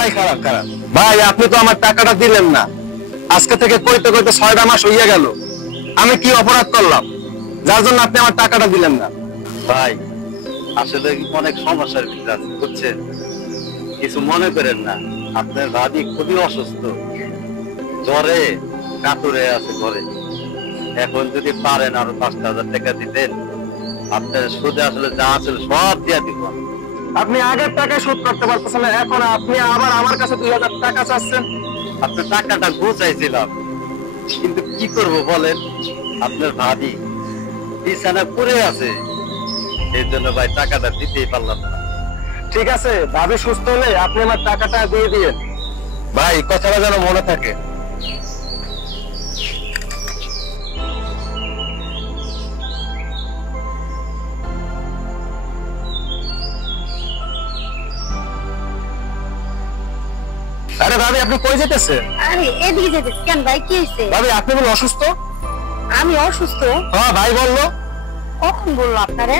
ভাই খারাপ খারাপ ভাই, আপনি তো আমার টাকাটা দিলেন না। আজকে থেকে কইতে কইতে 6টা মাস হইয়া গেল। আমি কি অপরাধ করলাম যার জন্য আপনি আমার টাকাটা দিলেন না? ভাই আসলে অনেক সমস্যার ভিতরে আছে বুঝছেন, কিছু মনে করেন না। আপনার ভাবি খুবই অসুস্থ, জ্বরে কাতরে আছে ঘরে। এখন যদি পারেন আরো 5,000 টাকা দিতেন, আপনার সুদে আসলে যা আছে সব দিয়া দিব। আপনি আগের টাকায় শোধ করতে পারতেছেন না, এখন আপনি আবার আমার কাছে 2,000 টাকা চাচ্ছেন। আপনার টাকাটা গুছাইছিলাম, কিন্তু কি করব বলেন, আপনার ভাবি বিছানা পড়ে আছে, এই জন্য ভাই টাকাটা দিতেই পারলাম না। ঠিক আছে, ভাবি সুস্থ হলে আপনি আমার টাকাটা দিয়ে দিয়েন ভাই, কথাটা যেন মনে থাকে। আরে ভাবি, আপনি কই যেতেছেন? আরে এদিকে যেতেছি কেন ভাই, কি হয়েছে? ভাবি আপনি বলে অসুস্থ? আমি অসুস্থ? হ্যাঁ ভাই বললো। কখন বললো আপনারে?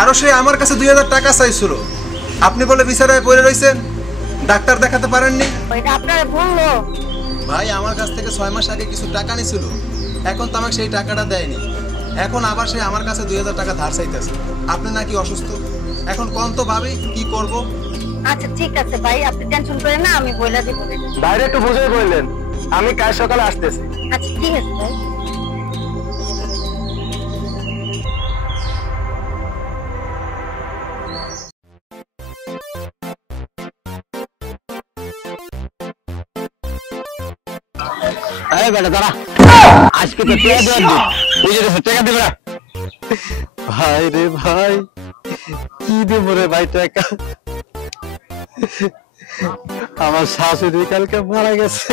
আরো সে আমার কাছে 2,000 টাকা চাইছিল, আপনি বলে বিছানায় পড়ে রইছেন, ডাক্তার দেখাতে পারেননি। ওইটা আপনারে বললো? ভাই আমার কাছ থেকে 6 মাস আগে কিছু টাকা নিছিল, এখন তো আমাকে সেই টাকাটা দেয়নি। এখন আবার সে আমার কাছে 2,000 টাকা ধার চাইতেছে। আপনি নাকি অসুস্থ, এখন কোন তো ভাবি কি করব? আচ্ছা ঠিক আছে ভাই, আপনি টেনশন করেন না, আমি বইলা দিব। বাইরে একটু বুঝে বললেন, আমি কাল সকালে আসতেছি। আচ্ছা ঠিক আছে ভাই। এই বেটা দাঁড়া, আজকে তো টাকা দেওয়ার দিন, বুঝে গেছে, টাকা দিবে না। ভাই রে ভাই, কি দেব রে ভাই টাকা? আমার শাশুড়ি কালকে মারা গেছে,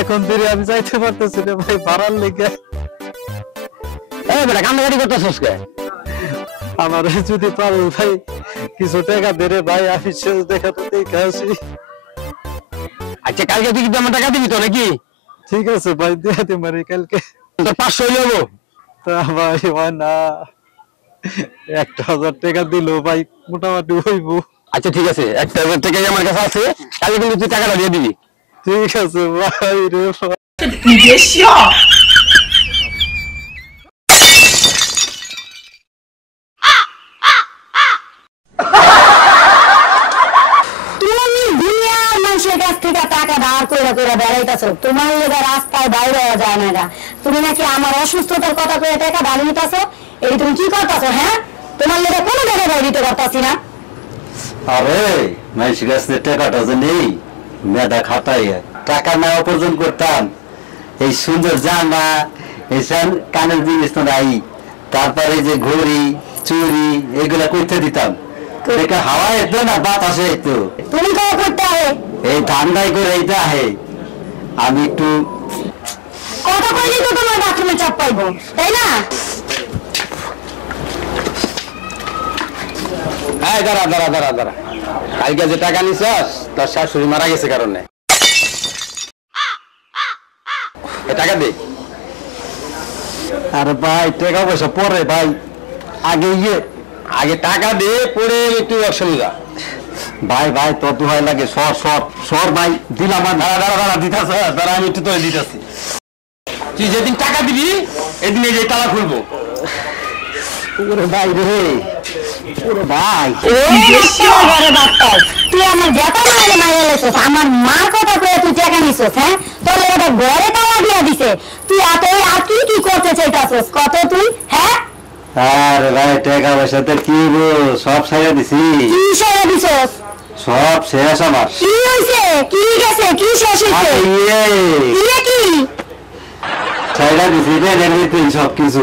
এখন ধরে আমি যাইতে পারতেছি না ভাই ভাড়ার লেগে। এই বেটা কান্নাকাটি করতেছিস কে? আমার যদি পারো ভাই কিছু টাকা দে রে ভাই, আমি শেষ দেখাতে দেখে আসি। আচ্ছা কালকে তুই কিন্তু আমার টাকা দিবি তো নাকি? ঠিক আছে ভাই, দিয়ে দে মারি কালকে। তোর 500 হইলো তা ভাই হয় না, 1,000 টাকা দিল ভাই মোটামুটি হইব। আচ্ছা ঠিক আছে, 1,000 টাকাই আমার কাছে আছে, কালকে কিন্তু তুই টাকাটা দিয়ে দিবি। ঠিক আছে ভাই রে ভাই। টাকা ধার করে করে বেড়াইতেছো, তোমার লেগে রাস্তায় বাইরে হওয়া যায় না। তুমি নাকি আমার অসুস্থতার কথা করে টাকা ধার নিতেছো, এই তুমি কি করতেছো? হ্যাঁ, তোমার লেগে কোনো টাকা ধার দিতে পারতাছি না। আরে মানুষের কাছে টাকাটা যে নেই, মেধা খাটাই টাকা না উপার্জন করতাম, এই সুন্দর জামা, এই কানের জিনিস তো নাই, তারপরে যে ঘড়ি চুরি এগুলা করতে দিতাম, হাওয়া এতো না বাতাসে এতো। তুমি কবে করতে হবে? এই ঠান্ডাই করে এইটা আহে, আমি একটু কথা কইলেই তো তোমার বাথরুমে চাপ পাইবো, তাই না? এই দাঁড়া দাঁড়া দাঁড়া দাঁড়া, কালকে যে টাকা নিছস তোর শাশুড়ি মারা গেছে কারণে, টাকা দে। আরে ভাই টাকা পয়সা পরে ভাই, আগে টাকা দে, পরে একটু অসুবিধা। ভাই ভাই তোর দোহাই লাগে, সর সর সর ভাই, দিলাম। দাঁড়া দাঁড়া দাঁড়া দিতেছ, দাঁড়া আমি একটু তোরে দিতেছি। তুই যেদিন টাকা দিবি এদিন এই যে তালা খুলবো। ওরে ভাই রে, ওরে ভাই, তুই আমার বেটা মাইলে মাইলে লেছিস, আমার মার কথা কয়ে তুই টাকা নিছিস। হ্যাঁ, তোর এটা ঘরে তালা দিয়া দিছে, তুই এত আর কি কি করতে চাইতাছিস কত তুই? হ্যাঁ আরে ভাই টাকা পয়সা তো কি সব সাইয়া দিছি। কি সাইয়া দিছস? সব শেষ আমার। কি হইছে? কি গেছে? কি শেষ হইছে? ইয়ে কি সাইয়া দিছি রে, সব কিছু।